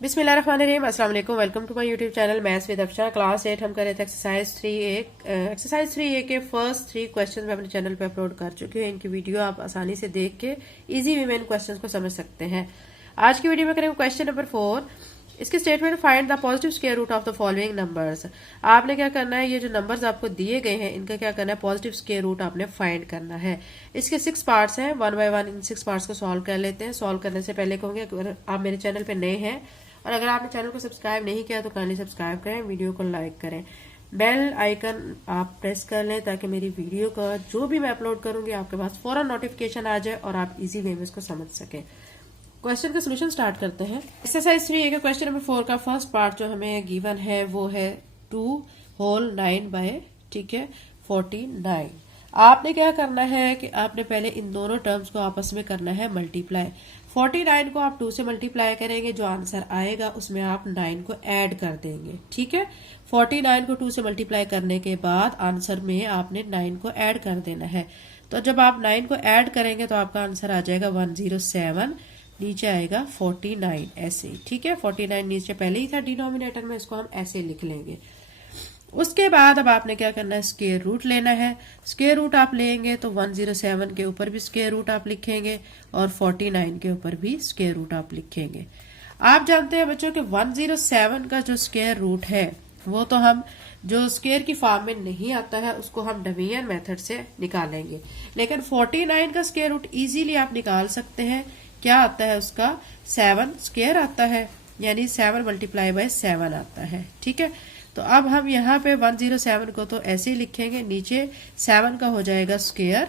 बिस्मिल्लाहिर्रहमानिर्रहीम। अस्सलाम वालेकुम। Welcome to my YouTube channel maths with Afsha. Class 8 हम कर रहे थे एक्सरसाइज 3A के फर्स्ट 3 क्वेश्चन मैं अपने चैनल पे अपलोड कर चुकी हूँ। इनकी वीडियो आप आसानी से देख के इजी वे में इन क्वेश्चन को समझ सकते हैं। आज की वीडियो में करेंगे क्वेश्चन नंबर 4। इसके statement find the positive square root of the following numbers. आपने क्या करना है, ये जो नंबर्स आपको दिए गए हैं इनका क्या करना है, पॉजिटिव स्क्वायर रूट आपने फाइंड करना है। इसके 6 पार्ट्स हैं, 1 बाय 1 इन 6 पार्ट्स को सॉल्व कर लेते हैं। सॉल्व करने से पहले कहूंगे अगर आप मेरे चैनल पे नए हैं और अगर आपने चैनल को सब्सक्राइब नहीं किया तो काइंडली सब्सक्राइब करें, वीडियो को लाइक करें, बेल आइकन आप प्रेस कर लें ताकि मेरी वीडियो का जो भी मैं अपलोड करूंगी आपके पास फौरन नोटिफिकेशन आ जाए और आप इजी वे में इसको समझ सकें। क्वेश्चन का सोल्यूशन स्टार्ट करते हैं। एक्सरसाइज 3 का क्वेश्चन नंबर 4 का फर्स्ट पार्ट जो हमें गिवन है वो है 2 होल 9 बाय 49। आपने क्या करना है कि आपने पहले इन दोनों टर्म्स को आपस में करना है मल्टीप्लाई। 49 को आप 2 से मल्टीप्लाई करेंगे, जो आंसर आएगा उसमें आप 9 को ऐड कर देंगे। ठीक है, 49 को 2 से मल्टीप्लाई करने के बाद आंसर में आपने 9 को ऐड कर देना है। तो जब आप 9 को ऐड करेंगे तो आपका आंसर आ जाएगा 107, नीचे आएगा 49 ऐसे। ठीक है, 49 नीचे पहले ही था डिनोमिनेटर में, इसको हम ऐसे लिख लेंगे। उसके बाद अब आपने क्या करना है, स्क्वायर रूट लेना है। स्क्वायर रूट आप लेंगे तो 107 के ऊपर भी स्क्वायर रूट आप लिखेंगे और 49 के ऊपर भी स्क्वायर रूट आप लिखेंगे। आप जानते हैं बच्चों कि 107 का जो स्क्वायर रूट है वो तो हम जो स्क्वायर की फॉर्म में नहीं आता है उसको हम डिवीजन मेथड से निकालेंगे, लेकिन 49 का स्क्वायर रूट इजीली आप निकाल सकते हैं। क्या आता है उसका, 7 स्क्वायर आता है, यानी 7 मल्टीप्लाई बाय 7 आता है। ठीक है, तो अब हम यहाँ पे 107 को तो ऐसे ही लिखेंगे, नीचे 7 का हो जाएगा स्क्वायर।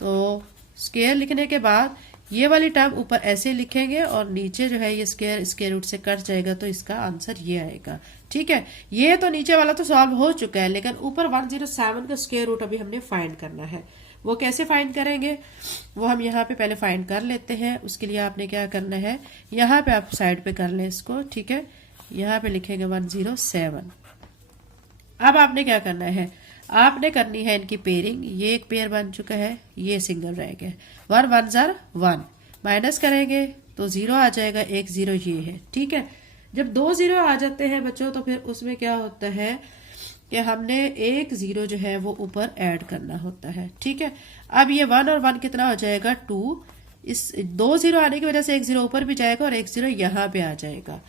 तो स्क्वायर लिखने के बाद ये वाली टर्म ऊपर ऐसे लिखेंगे और नीचे जो है ये स्क्वायर रूट से कट जाएगा, तो इसका आंसर ये आएगा। ठीक है, ये तो नीचे वाला तो सॉल्व हो चुका है, लेकिन ऊपर 107 का स्क्वायर रूट अभी हमने फाइंड करना है। वो कैसे फाइंड करेंगे वो हम यहाँ पे पहले फाइंड कर लेते हैं। उसके लिए आपने क्या करना है, यहाँ पे आप साइड पे कर लें इसको। ठीक है, यहाँ पे लिखेंगे 107। अब आपने क्या करना है, आपने करनी है इनकी पेयरिंग। ये एक पेयर बन चुका है, ये सिंगल रह गया। 1 1 जार 1 माइनस करेंगे तो 0 आ जाएगा, 1 0 ये है। ठीक है, जब 2 0 आ जाते हैं बच्चों तो फिर उसमें क्या होता है कि हमने 1 0 जो है वो ऊपर ऐड करना होता है। ठीक है, अब ये 1 और 1 कितना हो जाएगा, 2। इस 2 0 आने की वजह से 1 0 ऊपर भी जाएगा और 1 0 यहाँ पे आ जाएगा।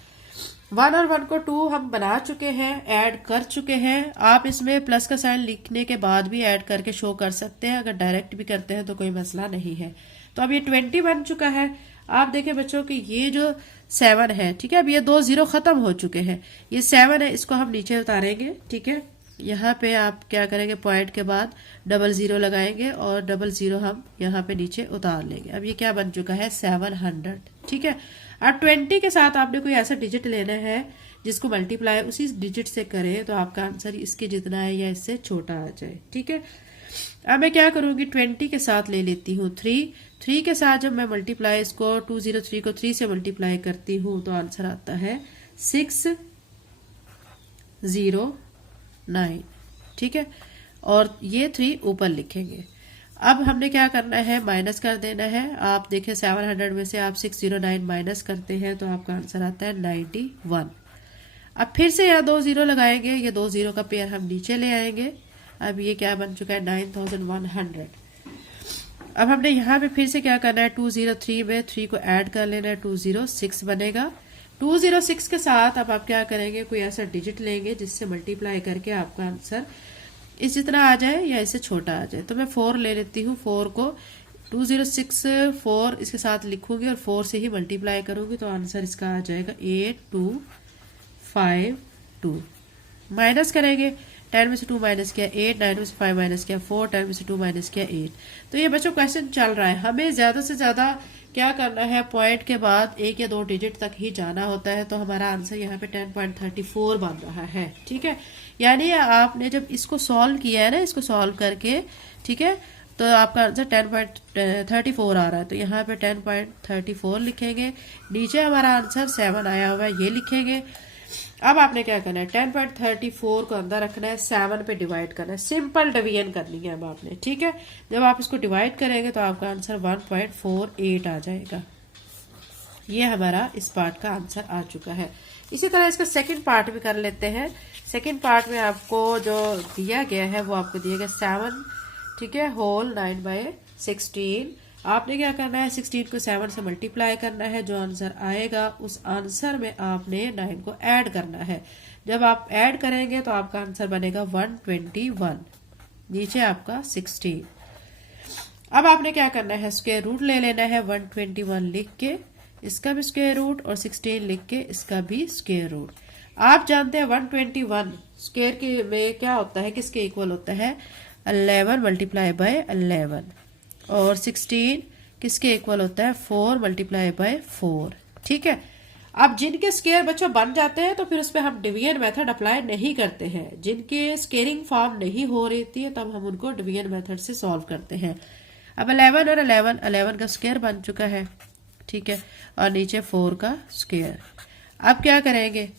1 और 1 को 2 हम बना चुके हैं, ऐड कर चुके हैं। आप इसमें प्लस का साइन लिखने के बाद भी ऐड करके शो कर सकते हैं, अगर डायरेक्ट भी करते हैं तो कोई मसला नहीं है। तो अब ये 20 बन चुका है। आप देखें बच्चों कि ये जो 7 है, ठीक है, अब ये 2 0 खत्म हो चुके हैं, ये 7 है, इसको हम नीचे उतारेंगे। ठीक है, यहाँ पे आप क्या करेंगे, पॉइंट के बाद 00 लगाएंगे और 00 हम यहाँ पे नीचे उतार लेंगे। अब ये क्या बन चुका है, 700। ठीक है, अब 20 के साथ आपने कोई ऐसा डिजिट लेना है जिसको मल्टीप्लाई उसी डिजिट से करें तो आपका आंसर इसके जितना है या इससे छोटा आ जाए। ठीक है, अब मैं क्या करूंगी, 20 के साथ ले लेती हूँ 3 के साथ जब मैं मल्टीप्लाई इसको 203 को 3 से मल्टीप्लाई करती हूँ तो आंसर आता है 609। ठीक है, और ये 3 ऊपर लिखेंगे। अब हमने क्या करना है, माइनस कर देना है। आप देखें 700 में से आप 609 माइनस करते हैं तो आपका आंसर आता है 91। अब फिर से यहाँ 2 0 लगाएंगे, ये 2 0 का पेयर हम नीचे ले आएंगे। अब ये क्या बन चुका है, 9100। अब हमने यहाँ पे फिर से क्या करना है, 203 में 3 को ऐड कर लेना है, 206 बनेगा। 206 के साथ अब आप क्या करेंगे, कोई ऐसा डिजिट लेंगे जिससे मल्टीप्लाई करके आपका आंसर इस जितना आ जाए या इससे छोटा आ जाए। तो मैं 4 ले लेती हूँ, 4 को 206 4 इसके साथ लिखूंगी और 4 से ही मल्टीप्लाई करूंगी तो आंसर इसका आ जाएगा 8252। माइनस करेंगे, 10 में से 2 माइनस किया 8, 9 में से 5 माइनस किया 4, 10 में से 2 माइनस किया 8। तो ये बच्चों क्वेश्चन चल रहा है, हमें ज्यादा से ज्यादा क्या करना है, पॉइंट के बाद 1 या 2 डिजिट तक ही जाना होता है। तो हमारा आंसर यहाँ पे 10.34 बन रहा है। ठीक है, यानी आपने जब इसको सॉल्व किया है ना, इसको सॉल्व करके, ठीक है, तो आपका आंसर 10.34 आ रहा है। तो यहाँ पे 10.34 लिखेंगे, नीचे हमारा आंसर 7 आया हुआ है, ये लिखेंगे। अब आपने क्या करना है, 10.34 को अंदर रखना है, 7 पे डिवाइड करना है, सिंपल डिवीजन करनी है अब आपने। ठीक है, जब आप इसको डिवाइड करेंगे तो आपका आंसर 1.48 आ जाएगा। ये हमारा इस पार्ट का आंसर आ चुका है। इसी तरह इसका सेकंड पार्ट भी कर लेते हैं। सेकंड पार्ट में आपको जो दिया गया है वो आपको दिया गया 7, ठीक है, होल 9/16। आपने क्या करना है, 16 को 7 से मल्टीप्लाई करना है। जो आंसर आएगा उस आंसर में आपने 9 को ऐड करना है। जब आप ऐड करेंगे तो आपका आंसर बनेगा 121, नीचे आपका 16। अब आपने क्या करना है, स्क्वायर रूट ले लेना है। 121 लिख के इसका भी स्क्वायर रूट और 16 लिख के इसका भी स्क्वायर रूट। आप जानते हैं 121 स्क्वायर के में क्या होता है, किसके इक्वल होता है, 11 मल्टीप्लाई बाय 11, और 16 किसके इक्वल होता है, 4 मल्टीप्लाई बाय 4। ठीक है, अब जिनके स्क्वायर बच्चों बन जाते हैं तो फिर उस पर हम डिवीजन मेथड अप्लाई नहीं करते हैं। जिनके स्क्वेयरिंग फॉर्म नहीं हो रही थी तब हम उनको डिवीजन मेथड से सॉल्व करते हैं। अब 11 और 11 का स्क्वायर बन चुका है, ठीक है, और नीचे 4 का स्क्वायर। अब क्या करेंगे,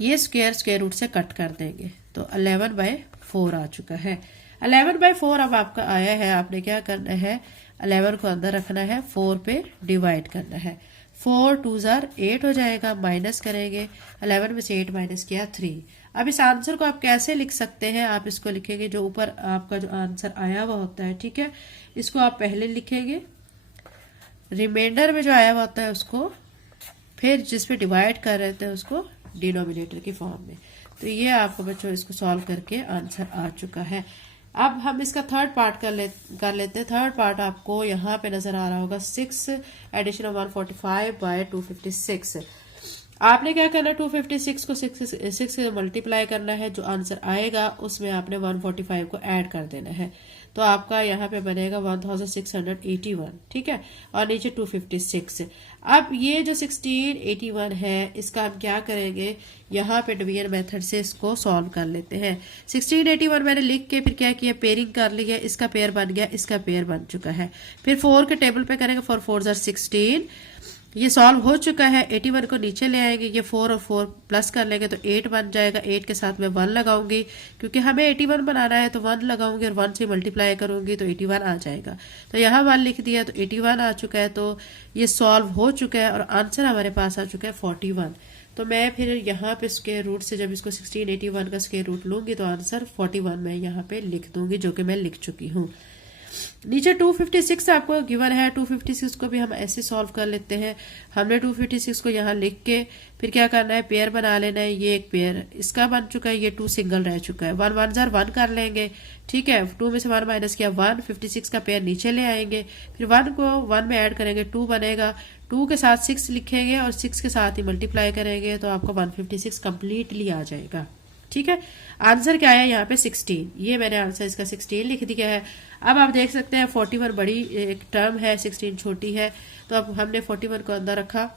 ये स्क्वायर रूट से कट कर देंगे तो 11/4 आ चुका है। 11/4 अब आपका आया है। आपने क्या करना है, 11 को अंदर रखना है, 4 पे डिवाइड करना है। 4 2 जार 8 हो जाएगा, माइनस करेंगे, 11 में से 8 माइनस किया 3। अब इस आंसर को आप कैसे लिख सकते हैं, आप इसको लिखेंगे जो ऊपर आपका जो आंसर आया हुआ होता है, ठीक है, इसको आप पहले लिखेंगे, रिमाइंडर में जो आया हुआ होता है उसको, फिर जिस पे डिवाइड कर रहे थे उसको डिनोमिनेटर की फॉर्म में। तो ये आपको बच्चों इसको सॉल्व करके आंसर आ चुका है। अब हम इसका थर्ड पार्ट कर लेते हैं। थर्ड पार्ट आपको यहाँ पे नजर आ रहा होगा, 6 एडिशन ऑफ 145/256। आपने क्या करना है, 256 को 6 से मल्टीप्लाई करना है। जो आंसर आएगा उसमें आपने 145 को ऐड कर देना है, तो आपका यहाँ पे बनेगा 1681, ठीक है, और नीचे 256। अब ये जो 1681 है इसका हम क्या करेंगे, यहाँ पे डिवीजन मेथड से इसको सॉल्व कर लेते हैं। 1681 मैंने लिख के फिर क्या किया, पेयरिंग कर लिया, इसका पेयर बन गया, इसका पेयर बन चुका है। फिर 4 के टेबल पे करेंगे, 4 4 जार 16, ये सॉल्व हो चुका है। 81 को नीचे ले आएंगे, ये 4 और 4 प्लस कर लेंगे तो 8 बन जाएगा। 8 के साथ में 1 लगाऊंगी, क्योंकि हमें 81 बनाना है तो 1 लगाऊंगी और 1 से मल्टीप्लाई करूंगी तो 81 आ जाएगा। तो यहाँ 1 लिख दिया तो 81 आ चुका है। तो ये सॉल्व हो चुका है और आंसर हमारे पास आ चुका है 41। तो मैं फिर यहाँ पे स्क्वायर रूट से जब इसको 1681 का स्क्वायर रूट लूंगी तो आंसर 41 मैं यहाँ पे लिख दूंगी, जो कि मैं लिख चुकी हूँ। नीचे 256 आपको गिवन है, 256 को भी हम ऐसे सॉल्व कर लेते हैं। हमने 256 को यहाँ लिख के फिर क्या करना है, पेयर बना लेना है। ये एक पेयर इसका बन चुका है, ये 2 सिंगल रह चुका है। 1 1 जार 1 कर लेंगे, ठीक है, 2 में से 1 माइनस किया 1, 56 का पेयर नीचे ले आएंगे, फिर 1 को 1 में ऐड करेंगे, 2 बनेगा, 2 के साथ 6 लिखेंगे और 6 के साथ ही मल्टीप्लाई करेंगे तो आपको 156 कंप्लीटली आ जाएगा। ठीक है, आंसर क्या है यहाँ पे 16, ये मैंने आंसर इसका 16 लिख दिया है। अब आप देख सकते हैं 41 बड़ी एक टर्म है, 16 छोटी है, तो अब हमने 41 को अंदर रखा,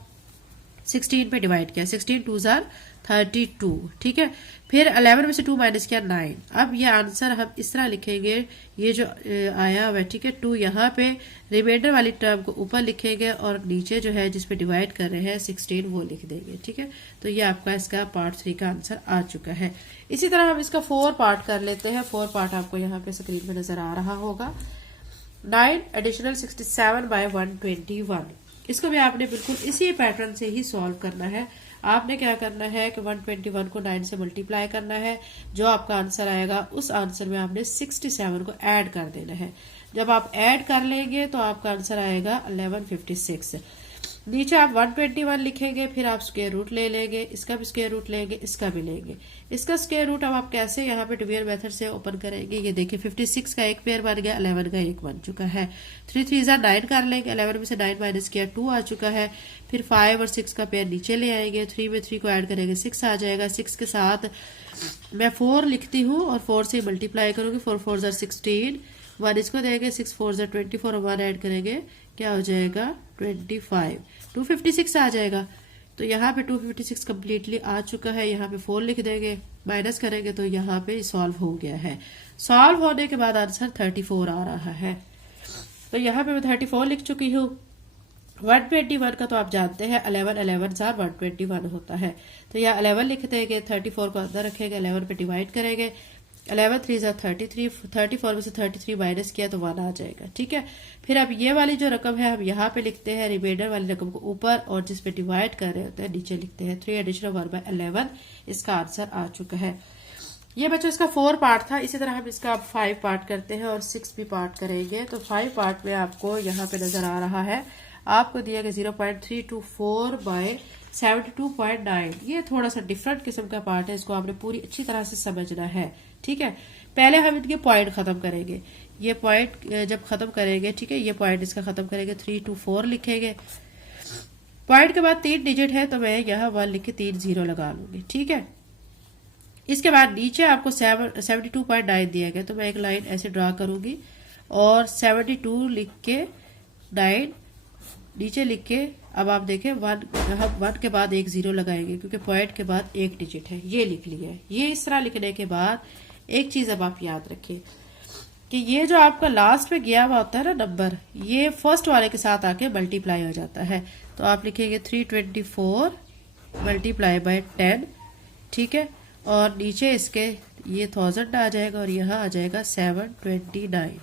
16 पे डिवाइड किया, 16 2 जार 32, ठीक है, फिर 11 में से 2 माइनस किया 9। अब ये आंसर हम इस तरह लिखेंगे, ये जो आया हुआ है, ठीक है, 2 यहाँ पे रिमाइंडर वाली टर्म को ऊपर लिखेंगे और नीचे जो है जिस पे डिवाइड कर रहे हैं 16 वो लिख देंगे, ठीक है। तो ये आपका इसका पार्ट 3 का आंसर आ चुका है। इसी तरह हम इसका 4 पार्ट कर लेते हैं। 4 पार्ट आपको यहाँ पे स्क्रीन पे नजर आ रहा होगा, 9 एडिशनल 67/121। इसको भी आपने बिल्कुल इसी पैटर्न से ही सॉल्व करना है। आपने क्या करना है कि 121 को 9 से मल्टीप्लाई करना है। जो आपका आंसर आएगा उस आंसर में आपने 67 को ऐड कर देना है। जब आप ऐड कर लेंगे तो आपका आंसर आएगा 1156। नीचे आप 121 लिखेंगे, फिर आप स्क्वायर रूट ले लेंगे, इसका भी स्क्वायर रूट लेंगे, इसका भी लेंगे। इसका स्क्वायर रूट अब आप कैसे यहाँ पे डिवीजन मेथड से ओपन करेंगे, ये देखिए 56 का एक पेयर बन गया, 11 का एक बन चुका है। 3 3 जार 9 कर लेंगे, 11 में से 9 माइनस किया 2 आ चुका है। फिर 5 और 6 का पेयर नीचे ले आएंगे, 3 में 3 को ऐड करेंगे 6 आ जाएगा। 6 के साथ मैं 4 लिखती हूँ और 4 से मल्टीप्लाई करूंगी, 4 4 जार 16, 1 इसको देंगे, 6 4 जार 24 और 1 ऐड करेंगे, क्या हो जाएगा 25, 256 आ जाएगा। तो यहाँ पे 256 कम्प्लीटली आ चुका है। यहाँ पे 4 लिख देंगे, माइनस करेंगे तो यहाँ पे सॉल्व हो गया है। सॉल्व होने के बाद आंसर 34 आ रहा है। तो यहाँ पे मैं 34 लिख चुकी हूँ। 121 का तो आप जानते हैं 11 11 जार 121 होता है, तो यहाँ 11 लिख देंगे, 34 को अंदर रखेंगे, 11 पे डिवाइड करेंगे, 11 3 33, 34 में से 33 माइनस किया तो 1 आ जाएगा। ठीक है, फिर अब ये वाली जो रकम है हम यहाँ पे लिखते हैं, रिमाइंडर वाली रकम को ऊपर और जिस पे डिवाइड कर रहे होते हैं नीचे लिखते हैं। 3 एडिशन 1/11 इसका आंसर आ चुका है। ये बच्चों इसका 4 पार्ट था। इसी तरह हम इसका अब 5 पार्ट करते हैं और 6 भी पार्ट करेंगे। तो 5 पार्ट में आपको यहाँ पे नजर आ रहा है, आपको दिया गया 0.324 बाय 72.9। ये थोड़ा सा डिफरेंट किस्म का पार्ट है, इसको आपने पूरी अच्छी तरह से समझना है। ठीक है, पहले हम इनके पॉइंट खत्म करेंगे। ये पॉइंट जब खत्म करेंगे, ठीक है, ये पॉइंट इसका खत्म करेंगे, 3 2 4 लिखेंगे। पॉइंट के बाद 3 डिजिट है तो मैं यहाँ 1 लिख के 3 0 लगा लूंगी। ठीक है, इसके बाद नीचे आपको 72.9 दिया गया तो मैं एक लाइन ऐसे ड्रा करूंगी और 72 लिख के 9 नीचे लिख के, अब आप देखें 1 के बाद एक 0 लगाएंगे क्योंकि पॉइंट के बाद एक डिजिट है, ये लिख लिया है। ये इस तरह लिखने के बाद एक चीज अब आप याद रखिए कि ये जो आपका लास्ट में गया हुआ होता है ना नंबर, ये फर्स्ट वाले के साथ आके मल्टीप्लाई हो जाता है। तो आप लिखेंगे 324 मल्टीप्लाई बाय 10। ठीक है, और नीचे इसके ये 1000 आ जाएगा और यहाँ आ जाएगा 729।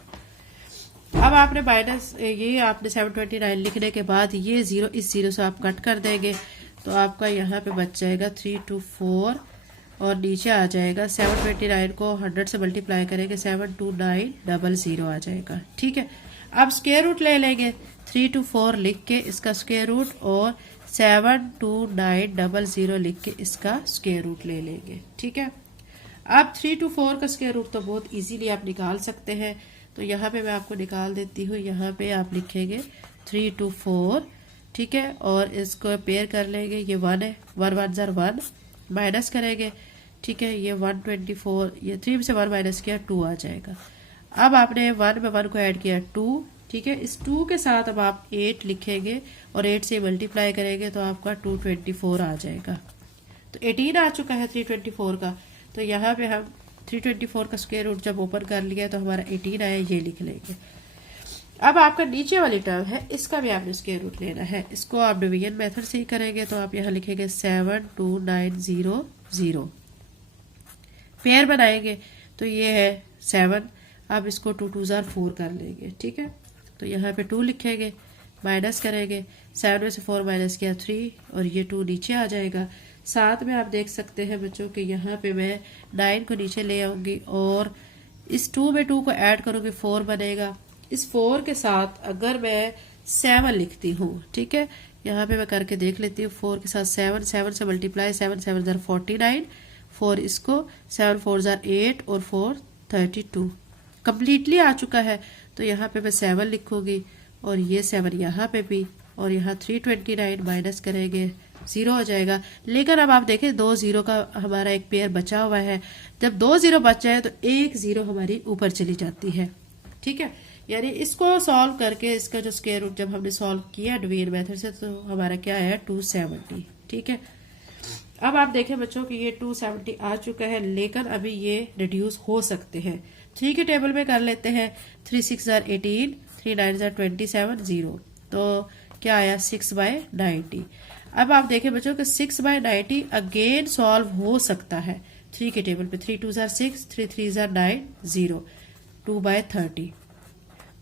अब आपने माइनस ये आपने 729 लिखने के बाद ये 0 इस 0 से आप कट कर देंगे तो आपका यहाँ पे बच जाएगा 324 और नीचे आ जाएगा 729 को 100 से मल्टीप्लाई करेंगे 72900 आ जाएगा। ठीक है, अब स्क्वायर रूट ले लेंगे, 324 लिख के इसका स्क्वायर रूट और 72900 लिख के इसका स्क्वायर रूट ले लेंगे। ठीक है, अब 324 का स्क्वायर रूट तो बहुत इजीली आप निकाल सकते हैं। तो यहाँ पे मैं आपको निकाल देती हूँ। यहाँ पे आप लिखेंगे 324, ठीक है, और इसको पेयर कर लेंगे। ये 1 है, 1 1 1 माइनस करेंगे। ठीक है, ये 124, ये 3 में से 1 माइनस किया 2 आ जाएगा। अब आपने 1 में 1 को ऐड किया 2। ठीक है, इस 2 के साथ अब आप 8 लिखेंगे और 8 से मल्टीप्लाई करेंगे तो आपका 224 आ जाएगा। तो 18 आ चुका है 324 का। तो यहाँ पे हम 324 का स्क्वायर रूट जब ओपन कर लिया तो हमारा 18 आया, ये लिख लेंगे। अब आपका नीचे वाली टर्म है, इसका भी आपने स्क्वायर रूट लेना है। इसको आप डिवीजन मेथड से ही करेंगे तो आप यहाँ लिखेंगे 72900। पेयर बनाएंगे तो ये है 7। अब इसको 2 2 4 कर लेंगे। ठीक है, तो यहाँ पे 2 लिखेंगे, माइनस करेंगे, 7 में से 4 माइनस किया 3 और ये 2 नीचे आ जाएगा। साथ में आप देख सकते हैं बच्चों कि यहाँ पे मैं 9 को नीचे ले आऊंगी और इस 2 में 2 को ऐड करूंगी, 4 बनेगा। इस 4 के साथ अगर मैं 7 लिखती हूँ, ठीक है, यहाँ पे मैं करके देख लेती हूँ। 4 के साथ 7, 7 से मल्टीप्लाई, 7 7 49, 4 इसको, 7 4 8 और 4 32 कम्प्लीटली आ चुका है। तो यहाँ पे मैं 7 लिखूंगी और ये 7 यहाँ पे भी, और यहाँ 329 माइनस करेंगे, 0 हो जाएगा। लेकिन अब आप देखें 2 0 का हमारा एक पेयर बचा हुआ है। जब 2 0 बच जाए तो 1 0 हमारी ऊपर चली जाती है। ठीक है, यानी इसको सॉल्व करके इसका जो स्क्वायर रूट जब हमने सॉल्व किया डिवीजन मेथड से तो हमारा क्या आया 270। ठीक है, अब आप देखें बच्चों कि ये 270 आ चुका है, लेकिन अभी ये रिड्यूस हो सकते हैं। 3 के टेबल में कर लेते हैं। 3 6 18, 3 9 27, 0। तो क्या आया 6/90। अब आप देखें बच्चों कि 6/90 अगेन सॉल्व हो सकता है 3 के टेबल पे। 3 2 6, 3 3 9, 0, 2/30।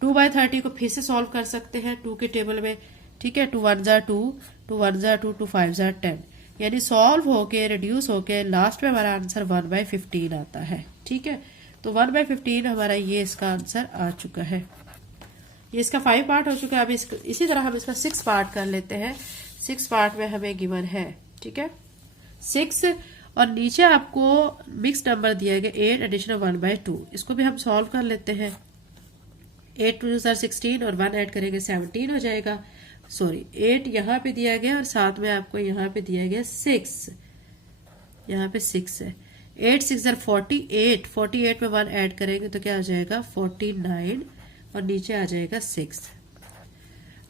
2/30 को फिर से सॉल्व कर सकते हैं 2 के टेबल में। ठीक है, 2 1 2, 2 1 2, 2 5 10, यानी सॉल्व होके रिड्यूस होके लास्ट में हमारा आंसर 1/15 आता है। ठीक है, तो 1/15 हमारा ये इसका आंसर आ चुका है। ये इसका 5 पार्ट हो चुका है। अब इसी तरह हम इसका 6 पार्ट कर लेते हैं। 6 पार्ट में हमें गिवन है, ठीक है, 6 और नीचे आपको मिक्स नंबर दिया गया 8 एडिशन 1/2। इसको भी हम सॉल्व कर लेते हैं। 8 2 16 और 1 ऐड करेंगे 17 हो जाएगा। सॉरी, 8 यहाँ पे दिया गया और साथ में आपको यहाँ पे दिया गया 6, यहाँ पे 6 है। 8 6 48, 48 में 1 ऐड करेंगे तो क्या आ जाएगा 49 और नीचे आ जाएगा 6।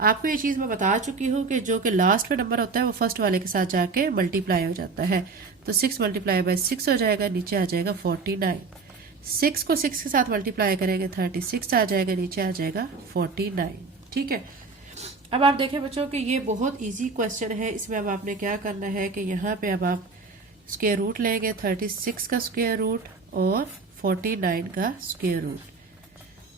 आपको ये चीज मैं बता चुकी हूँ कि जो कि लास्ट में नंबर होता है वो फर्स्ट वाले के साथ जाके मल्टीप्लाई हो जाता है। तो 6 मल्टीप्लाई बाय 6 हो जाएगा, नीचे आ जाएगा 49। 6 को 6 के साथ मल्टीप्लाई करेंगे 36 आ जाएगा, नीचे आ जाएगा 49। ठीक है, अब आप देखें बच्चों कि ये बहुत इजी क्वेश्चन है। इसमें अब आपने क्या करना है कि यहाँ पे अब आप स्क्वायर रूट लेंगे 36 का स्क्वायर रूट और 49 का स्क्वायर रूट।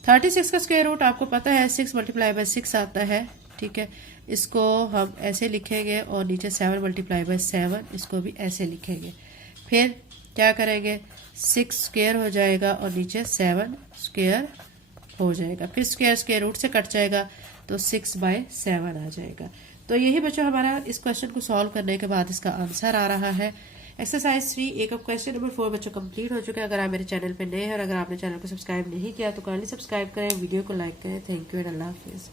36 का स्क्वायर रूट आपको पता है 6 मल्टीप्लाई बाय 6 आता है, ठीक है। इसको हम ऐसे लिखेंगे और नीचे 7 मल्टीप्लाई बाय 7, इसको भी ऐसे लिखेंगे। फिर क्या करेंगे, 6 स्क्वायर हो जाएगा और नीचे 7 स्क्वायर हो जाएगा। फिर स्क्वायर स्क्वायर रूट से कट जाएगा तो 6/7 आ जाएगा। तो यही बच्चों हमारा इस क्वेश्चन को सॉल्व करने के बाद इसका आंसर आ रहा है। एक्सरसाइज 3 का क्वेश्चन नंबर 4 बच्चों कंप्लीट हो चुका है। अगर आप मेरे चैनल पे नए हैं और अगर आपने चैनल को सब्सक्राइब नहीं किया तो काइंडली सब्सक्राइब करें, वीडियो को लाइक करें। Thank you and Allah Hafiz.